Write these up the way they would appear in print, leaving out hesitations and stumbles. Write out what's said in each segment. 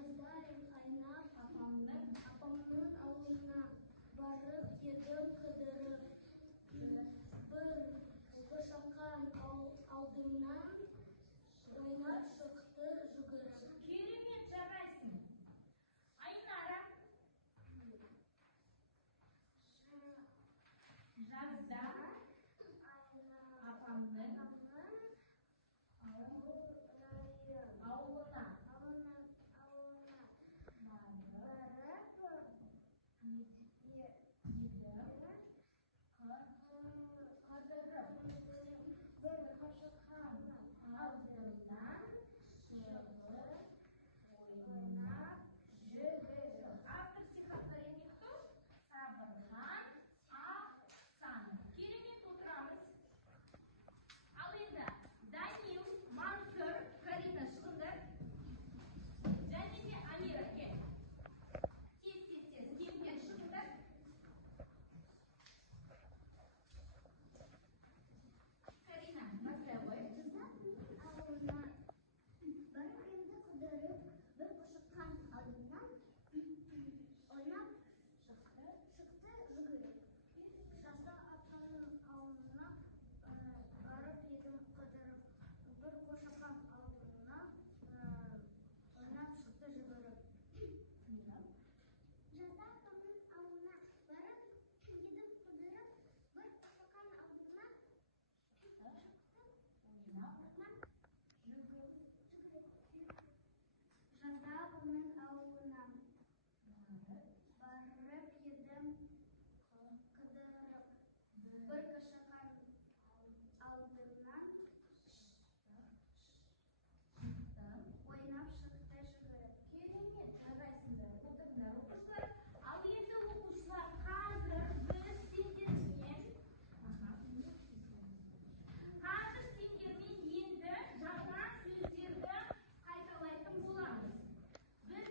жазда айнап апамның ауылына барып едім кідіріп, бір шақан алдымнан ойнап шықты жүгіріп. Керемет, жарайсың. Айнара. Жазда апамның ауылына барып едім кідіріп, бір шақан алдымнан ойнап жүгіріп. Автор стихотворения кто? Сабырхан Ахсанов. Керемет, отырамыз. Ал енді Данил, Мансұр, Карина шығыңдар. Және де Амира кел. Тез. Кемпен шығыңдар. Карина, настай ғой. Ауылына барып едім кідіріп, бір шақан алдымнан ойнап шықты жүгіріп. Жазда апамның ауылына барып едім кідіріп, бір шақан алдымнан ойнап шықты жүгіріп. Жазда апамның ауылына барып едім кідіріп, бір шақан алдымнан жазда апамның ауылына барып едім кідіріп, бір шақан алдымнан ойнап шықты жүгіріп. Керемет, жарайсыңдар. Отырыңдар, оқушылар. Ал енді оқушылар, қазір біз сендермен енді жаңа сөздерді қайталайтын боламыз. Біз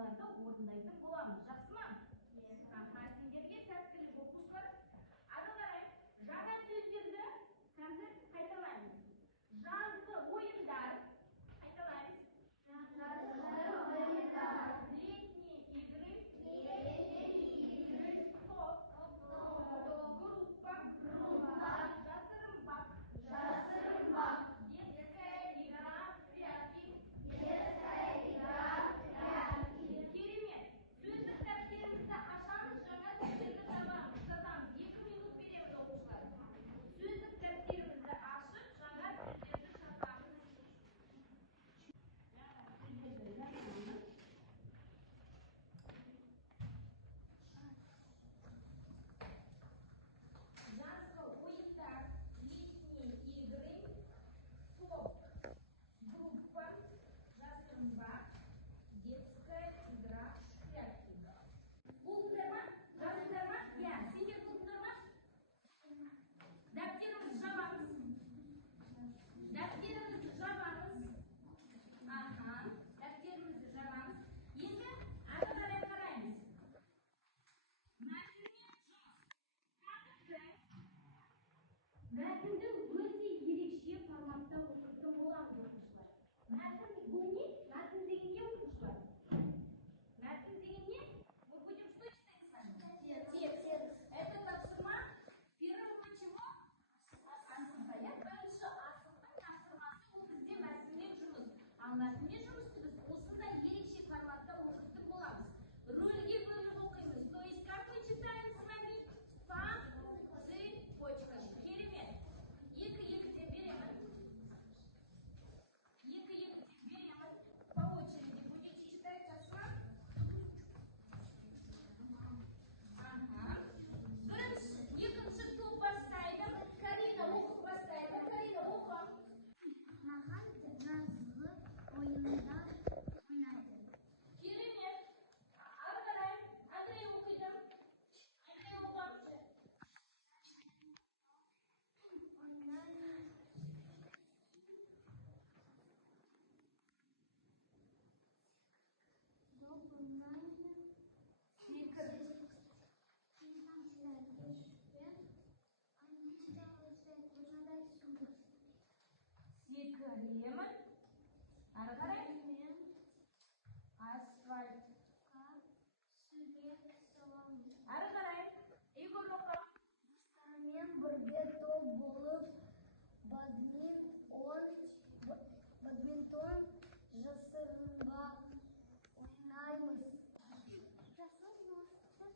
тапсырмаларды орындайтын боламыз. Жақсы ма? Аха, сендерге сәттілік оқушылар. Ары қарай жаңа сөздерді қазір қайталаймыз. Жазғы ойындар, қайталаймыз. Летние игры. Топ. Группа. Жасырынбақ. Детская игра в прятки. Керемет. Сөздік дәптерімізді ашамыз, жаңа сөздерді жазамыз. 2 минут береміз оқушылар. Сөздік дәптерімізді ашып, жаңа сөздерді жазамыз. Жазғы ойындар, летние игры, топ, группа, жасырынбақ, детская игра в прятки. Болдыңдар ма? Жаздыңдар ма? Иә, сендер болдыңдар ма? Дәптерімізді жабамыз. Дәптерімізді жабамыз. Аха, дәптерімізді жабамыз. Енді ары қарай қараймыз. Мәтінді өте ерекше форматта оқытатын боламыз оқушылар. Мәтін бұл не? Мәтін деген не оқушылар? Мәтін деген не? Мы будем что читать с вами? Текст. Это тапсырма первого чего? Асылға. Бірінші асылдың тапсырмасы ол бізде мәтінмен жұмыс. Ал мәтінмен жұмысты біз осындай ерекше форматта оқытатын боламыз. Рөлге бөліп оқимыз. То есть как мы читаем с вами? По цепочкам. Керемет. Екі деп беремін. По очереди будете читать, жақсы ма? Ага. Екінші топ бастайды. Карина оқып бастайды. Карина оқы. Маған жазғы ойындар ойнайды. Керемет. Ары қарай. Андрей оқиды. Андрей оқы. Секіремін. Ары қарай. Асфальтқа Суге саламыз. ары қарай. Игорь оқы. Достармен бірге топ болып бадминтон жасырынбақ ойнаймыз. Жасыл носты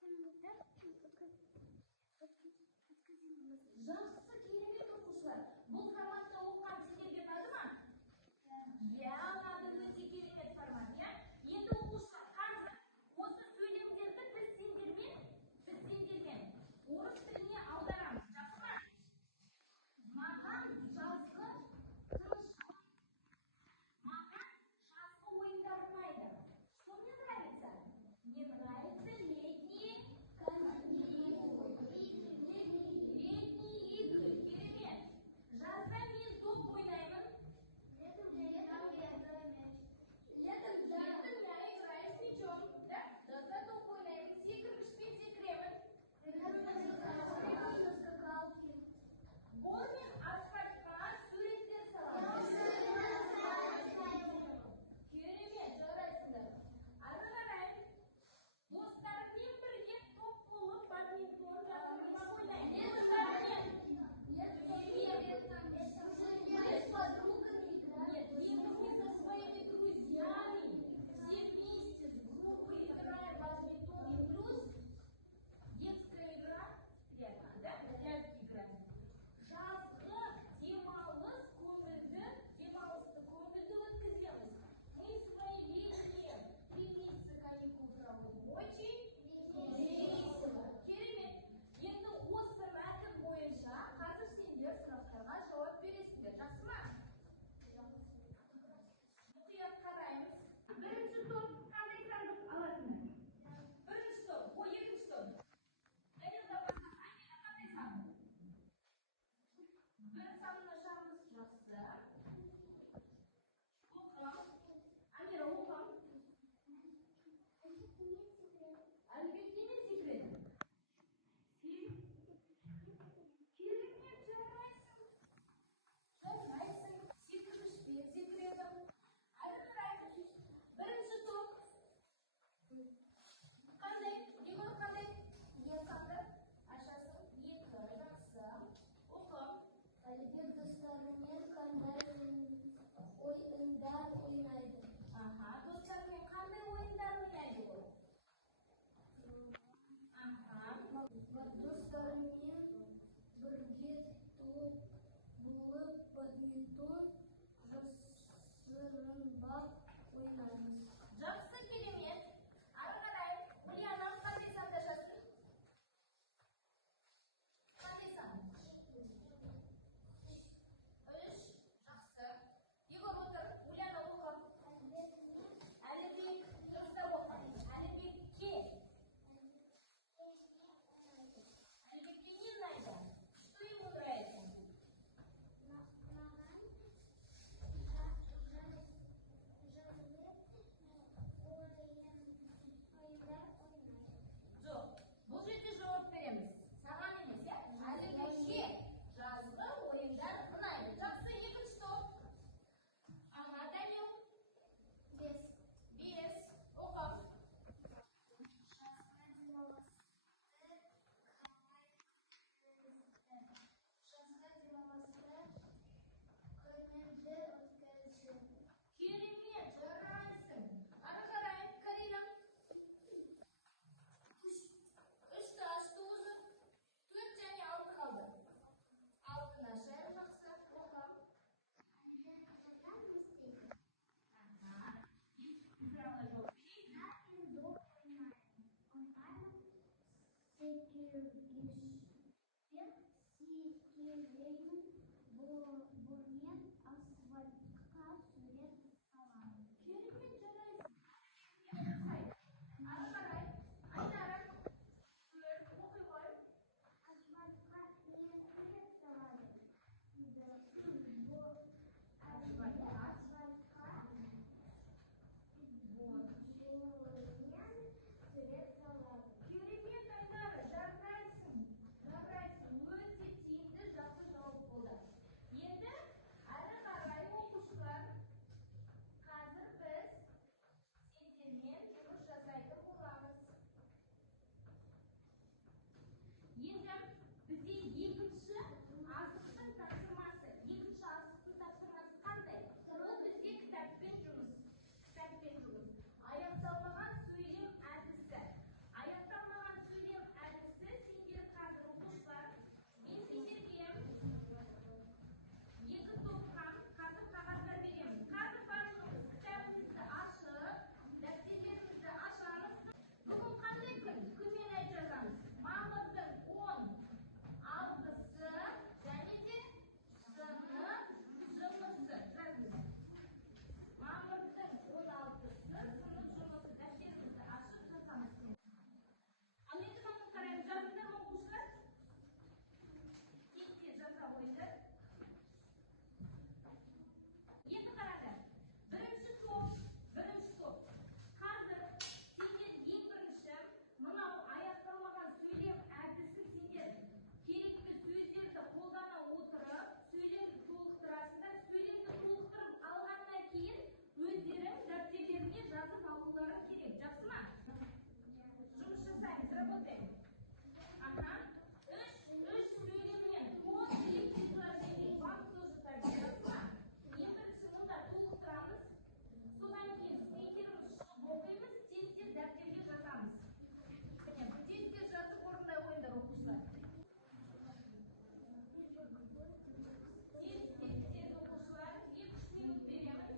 күнді өткіземіз. Жақсы, керемет оқушылар. Бұл форматта оқыған сендерге ұнады ма? Иә, ұнады, өте керемет формат, иә? Енді оқушылар, қазір осы сөйлемдерді біз сендермен орыс тіліне аударамыз. Жақсы ма? Маған жазғы ойындар ұнайды. Что мне нравится? Мне нравятся летние каникулы. Летние игры. Керемет. Жазда Әлбетте не секрет? Керемет жарайсың. Жарайсың. Секірішпен секіредің. Әрі қарай. Бірінші топ. Қандай? Егор қандай? Қандай? Ашасың. Екі. Жақсы. Оқы. Әлібек достарымен қандай ойындар ойнайды? Достарымен қандай ойындар ойнайды ол? Достарымен бірге топ болып бадминтон жасырынбақ ойнаймыз. Жақсы, керемет. Ары қарай. Ульяна қандай санда жасын? Қандай сан? 3. Жақсы. Егор отыр. Ульяна оқы. Әлібек. Дұрыстап оқы. Әлібекке. Әлібекке не ұнайды? Что ему нравится? Жоқ. Бұл жерде жауап береміз. Саған емес, иә? Әлібекке жазғы ойындар ұнайды. Жақсы, екінші топ. Данил. 5. Оқы. Керемет, жарайсың. Ары қарай, Карина. 3-ті ашты уже. 4 және 6 қалды. 6-ны ашайық, жақсы. Оқы. Сұраққа жауап берейік. Секелеймін бұрмен асфальтқа сурет саламын. Керемет, жарайсың. Ары қарай, Айнара. 4 оқи ғой. Асфальтқа не сурет салады? Асфальтқа бұрмен сурет салады. Керемет, Айнара, жарайсың. Өте тиімді, жақсы жауап болды. Енді әрі қарай оқушылар, қазір біз сендермен жұмыс жасайтын боламыз. Енді бізде екінші асықтың тапсырмасы қандай? Ол бізде кітаппен жұмыс. Аяқталмаған сөйлем әдісі. Аяқталмаған сөйлем әдісі сендер қазір оқушылар. Мен сендерге 2 топқа қазір қағаздар беремін. Қазір барлығымыз кітабымызды ашып, дәптерлерімізді ашамыз. Бүгін қандай күн? Күнмен айтып жазамыз. Мамырдың 16-сы және де сынып жұмысы. Жазыңыз. Мамырдың 16-сы сынып жұмысы. Дәптерімізді ашып жазамыз. Ал енді маған қараймыз. Жазыңдар ма оқушылар? Текте жаза қойыңдар. Енді қараңдар. Бірінші топ. Қазір сендер ең бірінші мынау аяқталмаған сөйлем әдісі сендер керекті сөздерді қолдана отырып, сөйлемді толықтырасыңдар. Сөйлемді толықтырып алғаннан кейін өздерің дәптерлеріне жазып алулары керек. Жақсы ма? Жұмыс жасаймыз, работаем. 3 сөйлеммен тон, билік, предложение. Вам тоже так. Жақсы ма? Ең бірінші мұнда толықтырамыз. Содан кейін стендеріміз шығып оқимыз, тестер дәптерге жазамыз. Міне, бұл тесттер жазып орындай қойыңдар оқушылар. Тесттер оқушылар 2-3 минут береміз.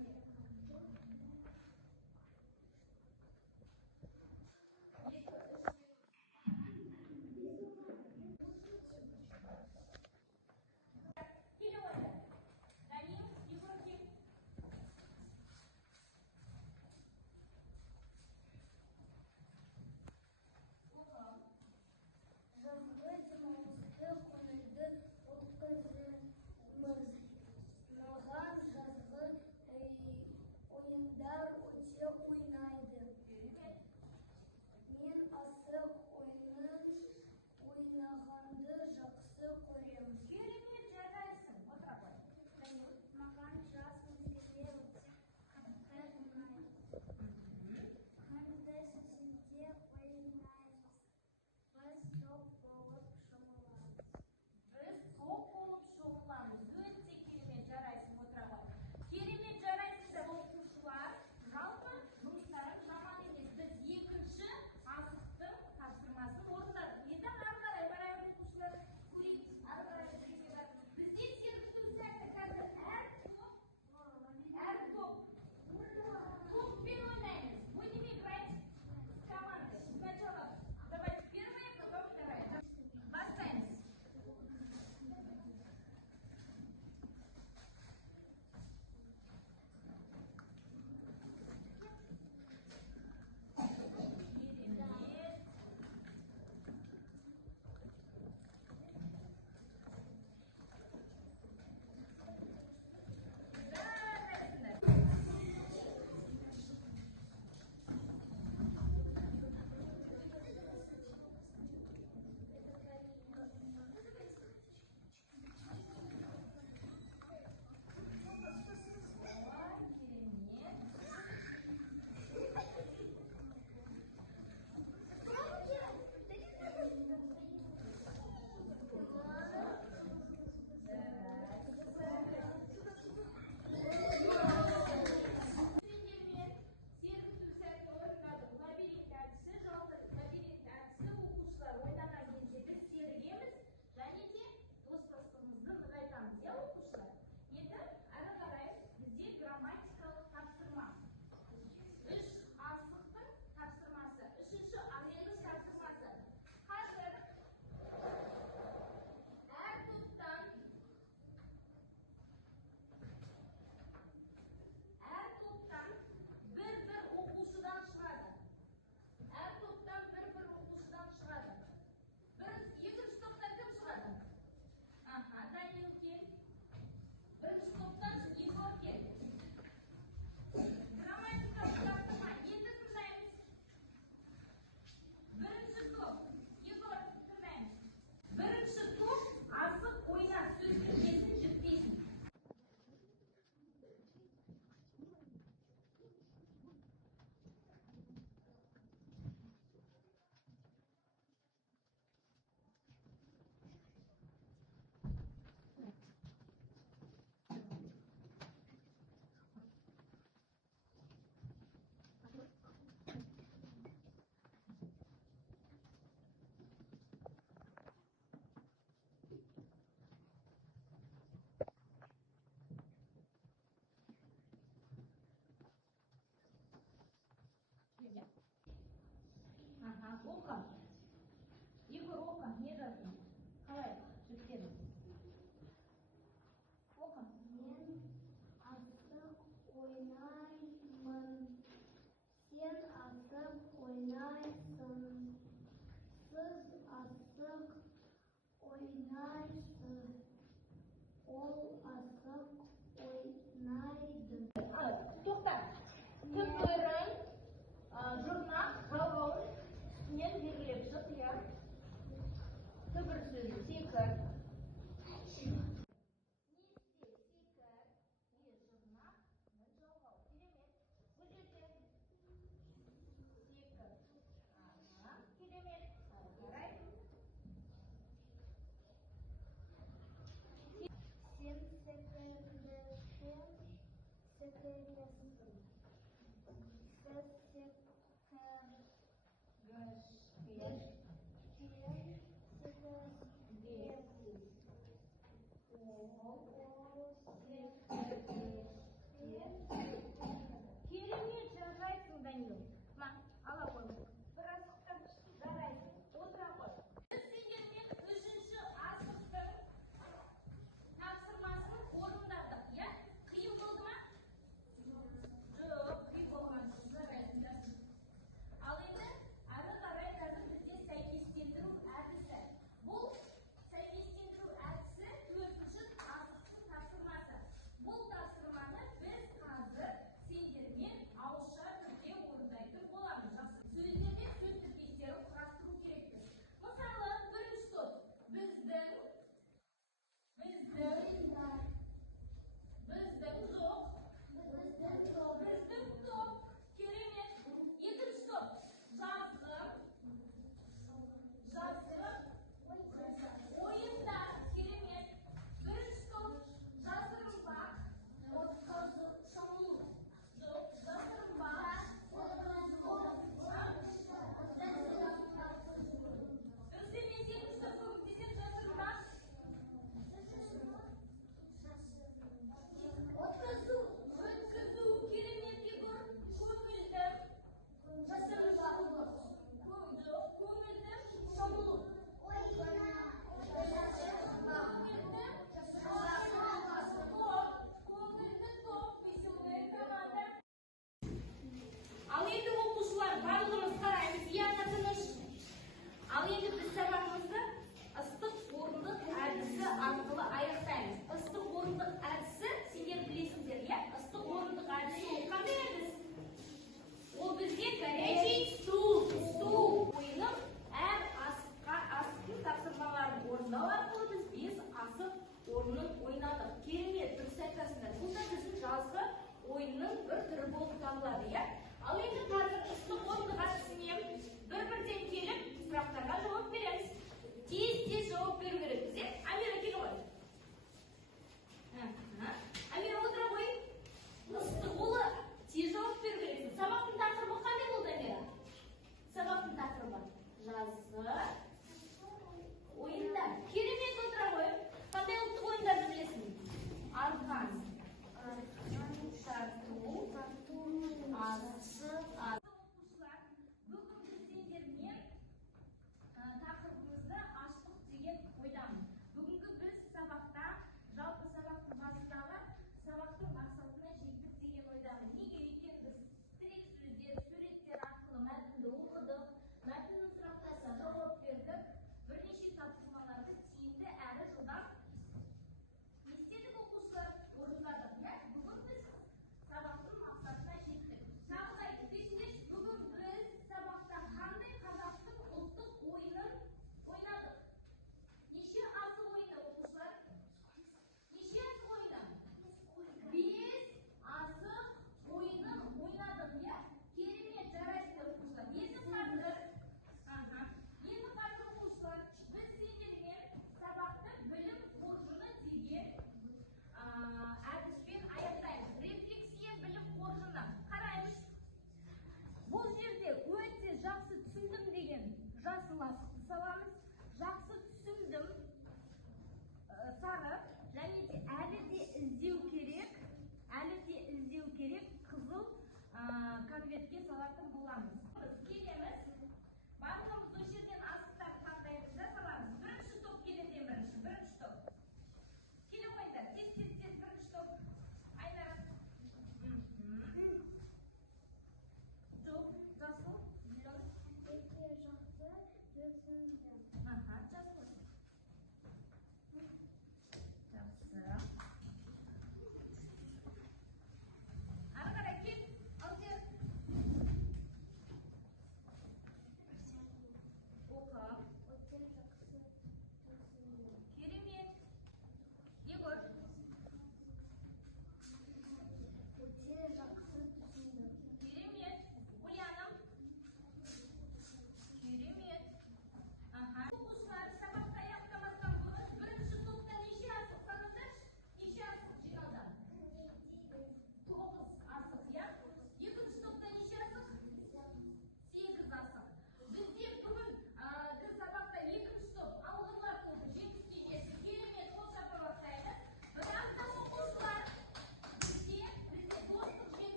ойнайсың. Сіз асық ойнайсыз. Ол асық ойнайды. Тоқта. Түкірін, жұрнақ, жалғауын үстінен белгілеп шық, иә. Түбір сөзі, секір.